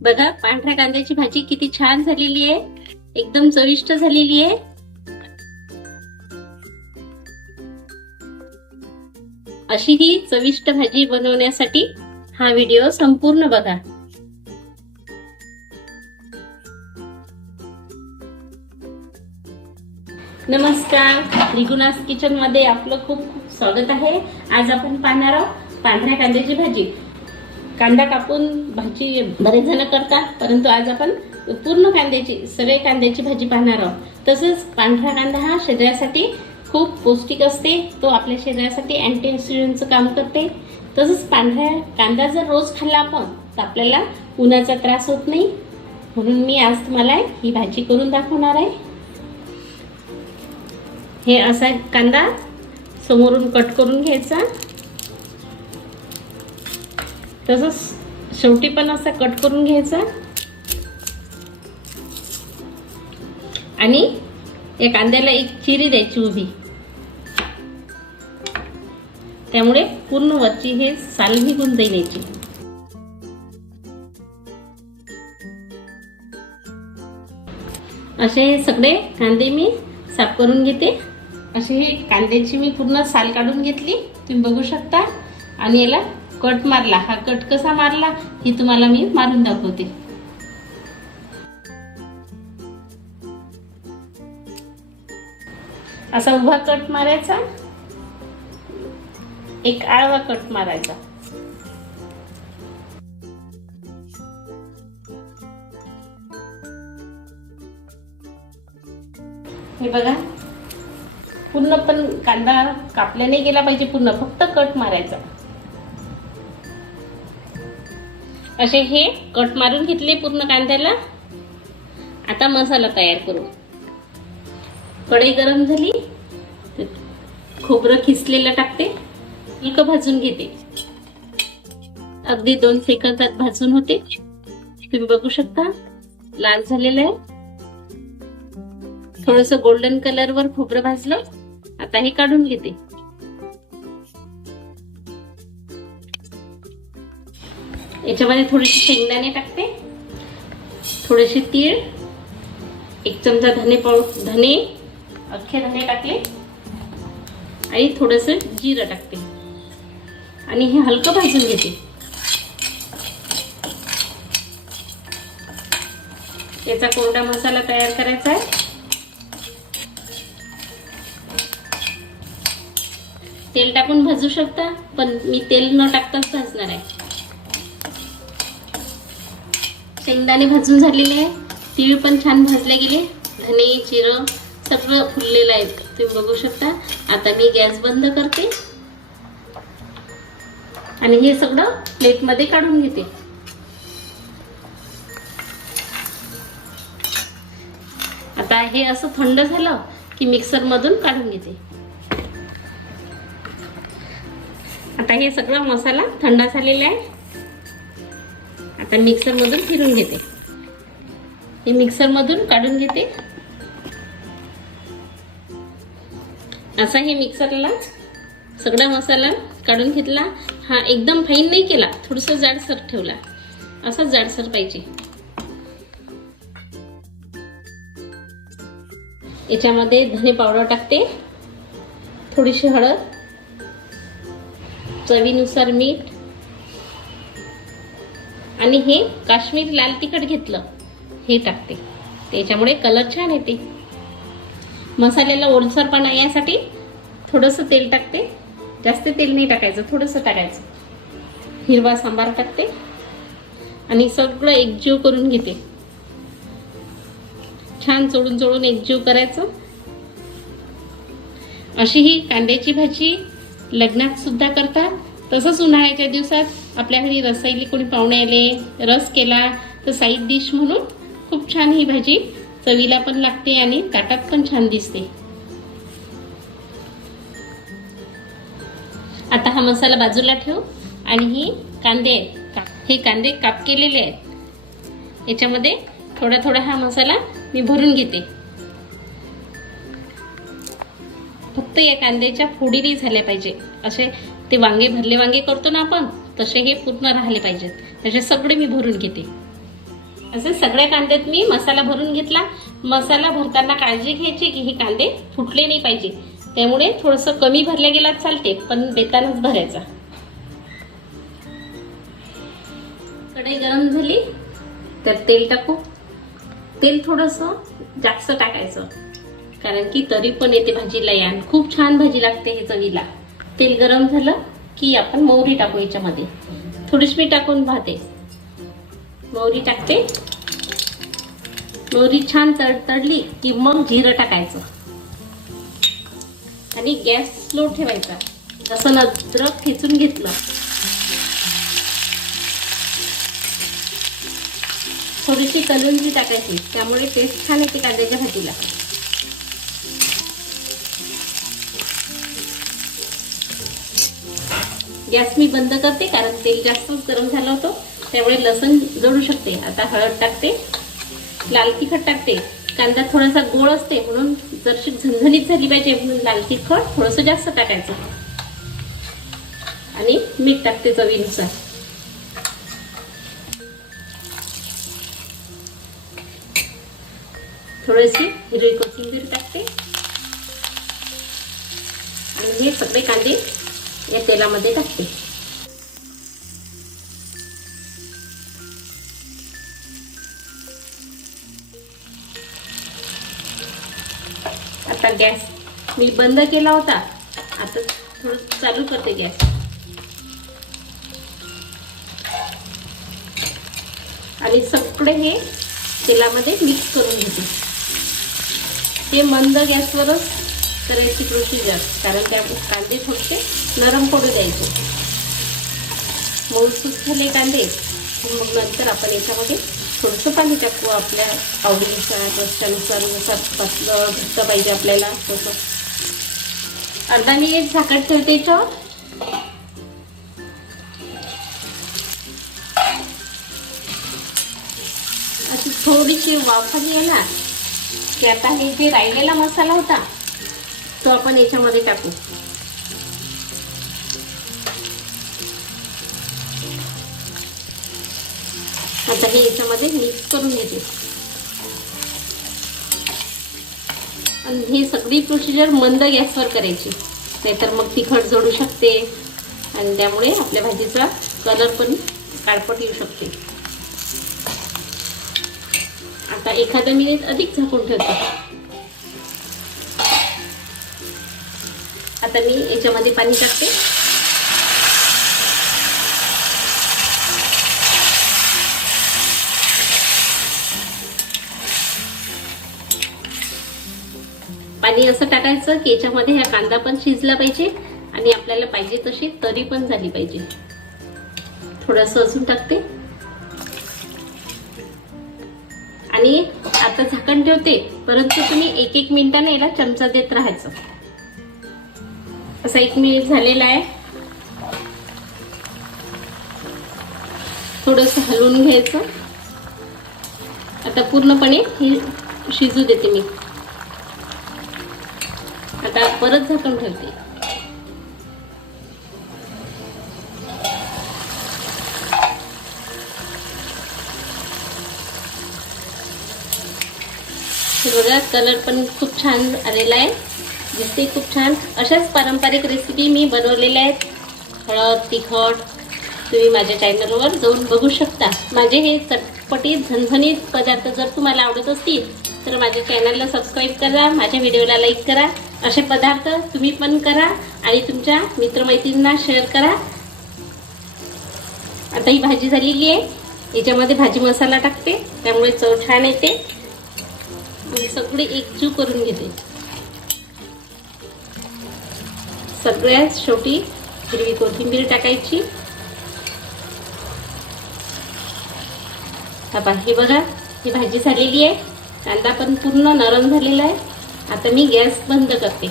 बघा पांढऱ्या कांद्याची भाजी किती छान झालेली आहे. एकदम चविष्ट झालेली आहे. अशी ही चविष्ट भाजी बनवण्यासाठी हा व्हिडिओ संपूर्ण बघा. नमस्कार. निगुणास किचनमध्ये आपलं खूप खूप स्वागत आहे. आज आपण पाहणार आहोत पांढऱ्या कांद्याची भाजी. कांदा कापून भाजी बरेच जण करतात परंतु आज आपण पूर्ण कांद्याची सगळे कांद्याची भाजी पाहणार आहोत. तसंच पांढरा कांदा हा शरीरासाठी खूप पौष्टिक असते तो आपल्या शरीरासाठी अँटीऑक्सिडंटचं काम करते. तसंच पांढऱ्या कांदा जर रोज खाल्ला आपण तर आपल्याला उन्हाचा त्रास होत नाही. म्हणून मी आज तुम्हाला ही भाजी करून दाखवणार आहे. हे असा कांदा समोरून कट करून घ्यायचा. तसंच शेवटी पण असा कट करून घ्यायचा. आणि या कांद्याला एक चिरी द्यायची उभी. त्यामुळे पूर्ण वरची हे साल निघून जाईल याची. असे हे सगळे कांदे मी साफ करून घेते. असे हे कांद्याची मी पूर्ण साल काढून घेतली. तुम्ही बघू शकता. आणि याला कट मारला. हा कट कसा मारला? हे तुम्हाला मी मारून दाखवते. असा उभा कट मारायचा. एक आळवा कट मारायचा. हे बघा. पूर्ण पण कांदा कापल्या नाही गेला पाहिजे पूर्ण. फक्त कट मारायचा. असे हे कट मारून घेतले पूर्ण कांद्याला. आता मसाला तयार करू. कढई गरम झाली. खोबरं खिसलेलं टाकते. हलकं भाजून घेते. अगदी दोन सेकंदात भाजून होते. तुम्ही बघू शकता लाल झालेलं आहे. थोडस गोल्डन कलर वर खोबरं भाजलं. आता हे काढून घेते. याच्यामध्ये थोडेसे शेंगदाणे टाकते. थोडेसे तीळ एक चमचा धने पाव धने अख्खे धने टाकले. आणि थोडस जिरं टाकते. आणि हे हलकं भाजून घेते. याचा कोरडा मसाला तयार करायचा आहे. तेल टाकून भाजू शकता पण मी तेल न टाकताच भाजणार आहे. शेंगदाणे भाजून झालेले आहे. तिळ पण छान भाजले गेले. धने जिरं सगळं फुललेलं आहे. तुम्ही बघू शकता. आता मी गॅस बंद करते. आणि हे सगळं प्लेटमध्ये काढून घेते. आता हे असं थंड झालं की मिक्सरमधून काढून घेते. आता हे सगळं मसाला थंड झालेला आहे. आता मिक्सरमधून फिरून घेते. हे मिक्सरमधून काढून घेते. असा हे मिक्सरला सगळा मसाला काढून घेतला. हा एकदम फाईन नाही केला. थोडस जाडसर ठेवला. असा जाडसर पाहिजे. याच्यामध्ये धने पावडर टाकते. थोडीशी हळद. चवीनुसार मीठ. आणि हे काश्मीर लाल तिखट घेतलं. हे टाकते. त्याच्यामुळे कलर छान येते. मसाल्याला ओलसरपणा यासाठी थोडंसं तेल टाकते. जास्त तेल नाही टाकायचं थोडंसं टाकायचं. हिरवा सांबार टाकते. आणि सगळं एकजीव करून घेते. छान चोळून चोळून एकजीव करायचं. अशी ही कांद्याची भाजी लग्नात सुद्धा करतात. तसंच उन्हाळ्याच्या दिवसात आपल्या घरी रसायली कोणी पाहुणे आले रस केला तर साईड डिश म्हणून खूप छान ही भाजी चवीला पण लागते आणि ताटात पण छान दिसते. आता हा मसाला बाजूला ठेव आणि ही कांदे आहेत हे कांदे काप केलेले आहेत. याच्यामध्ये थोडा थोडा हा मसाला मी भरून घेते. फक्त या कांद्याच्या फोडी नाही झाल्या पाहिजे. असे ते वांगे भरले वांगे करतो ना आपण तसे हे पूर्ण राहिले पाहिजेत. तसे सगळे मी भरून घेते. असं सगळ्या कांद्यात मी मसाला भरून घेतला. मसाला भरताना काळजी घ्यायची की हे कांदे फुटले नाही पाहिजे. त्यामुळे थोडंसं कमी भरल्या गेला चालते पण बेतानच भरायचा. कढई गरम झाली तर तेल टाकू. तेल थोडंसं जास्त टाकायचं. कारण की तरी पण येते भाजीला यान. खूप छान भाजी लागते हे चवीला. तेल गरम झालं की आपण मोहरी टाकू याच्यामध्ये. थोडीशी मी टाकून पाहते मोहरी टाकते. मोहरी छान तडतडली की मग जिरं टाकायचं. आणि गॅस स्लो ठेवायचा. जसं अद्रक ठेचून घेतलं. थोडीशी कलुंजी टाकायची. त्यामुळे टेस्ट छान येते कांद्याच्या भाजीला. गॅस मी बंद करते कारण तेल जास्तच गरम झालं होतं. त्यामुळे लसण जळू शकते. आता हळद टाकते लाल तिखट टाकते. कांदा थोडासा गोळ असते म्हणून जरशी झणझणीत झाली पाहिजे म्हणून लाल तिखट थोडंसं जास्त टाकायचं. आणि मीठ टाकते चवीनुसार. थोडीशी हिरवी कोथिंबीर टाकते. आणि हे सगळे कांदे या तेलामध्ये टाकते आता गॅस मी बंद केला होता. आता थोडं चालू करते गॅस. आणि सगळे हे तेलामध्ये मिक्स करून घेते. ते मंद गॅसवरच करायची प्रोसिजर कारण त्या कांदे थोडेसे नरम पडू द्यायचे. मऊसूत झाले कांदे. मग नंतर आपण याच्यामध्ये थोडंसं पाणी टाकू आपल्या आवडीनुसार रस्त्यानुसार जसं पातलं घट्ट पाहिजे आपल्याला तसं. अर्धाने एक झाकण ठेवते याच्यावर. अशी थोडीशी वाफ आली आहे ना की आता हे जे राहिलेला मसाला होता. तो आपण याच्यामध्ये टाकू. आता हे याच्यामध्ये मिक्स करून घेते. आणि ही सगळी प्रोसिजर मंद गॅसवर करायची. नाहीतर मग तिखट जोडू शकते. आणि त्यामुळे आपल्या भाजीचा कलर पण काळपट येऊ शकते. आता एखादा मिनिट अधिक झाकून ठेवते. आता मी याच्यामध्ये पाणी टाकते. पाणी असं टाकायचं की याच्यामध्ये हा कांदा पण शिजला पाहिजे आणि आपल्याला पाहिजे तशी तरी पण झाली पाहिजे. थोडंसं अजून टाकते. आणि आता झाकण ठेवते परंतु तुम्ही एक एक मिनिटाने याला चमचा देत राहायचं. असा एक मिनिट झालेला आहे. थोडस हलवून घ्यायचं. आता पूर्णपणे हे शिजू देते मी. आता परत झाकून ठेवते. बघा कलर पण खूप छान आलेला आहे. दिसते खूप छान. अशाच पारंपरिक रेसिपी मी बनवलेल्या आहेत. हळद तिखट तुम्ही माझ्या चॅनलवर जाऊन बघू शकता. माझे हे चटपटीत झणझणीत पदार्थ जर तुम्हाला आवडत असतील तर माझ्या चॅनलला सबस्क्राईब करा माझ्या व्हिडिओला लाईक करा. असे पदार्थ तुम्ही पण करा आणि तुमच्या मित्रमैत्रिणींना शेअर करा. आता ही भाजी झालेली आहे. याच्यामध्ये भाजी मसाला टाकते. त्यामुळे चव छान येते. आणि सगळे एकजीव करून घेते. सगळ्यात शेवटी हिरवी कोथिंबीर टाकायची. हा हे बघा ही भाजी झालेली आहे. कांदा पण पूर्ण नरम झालेला आहे. आता मी गॅस बंद करते.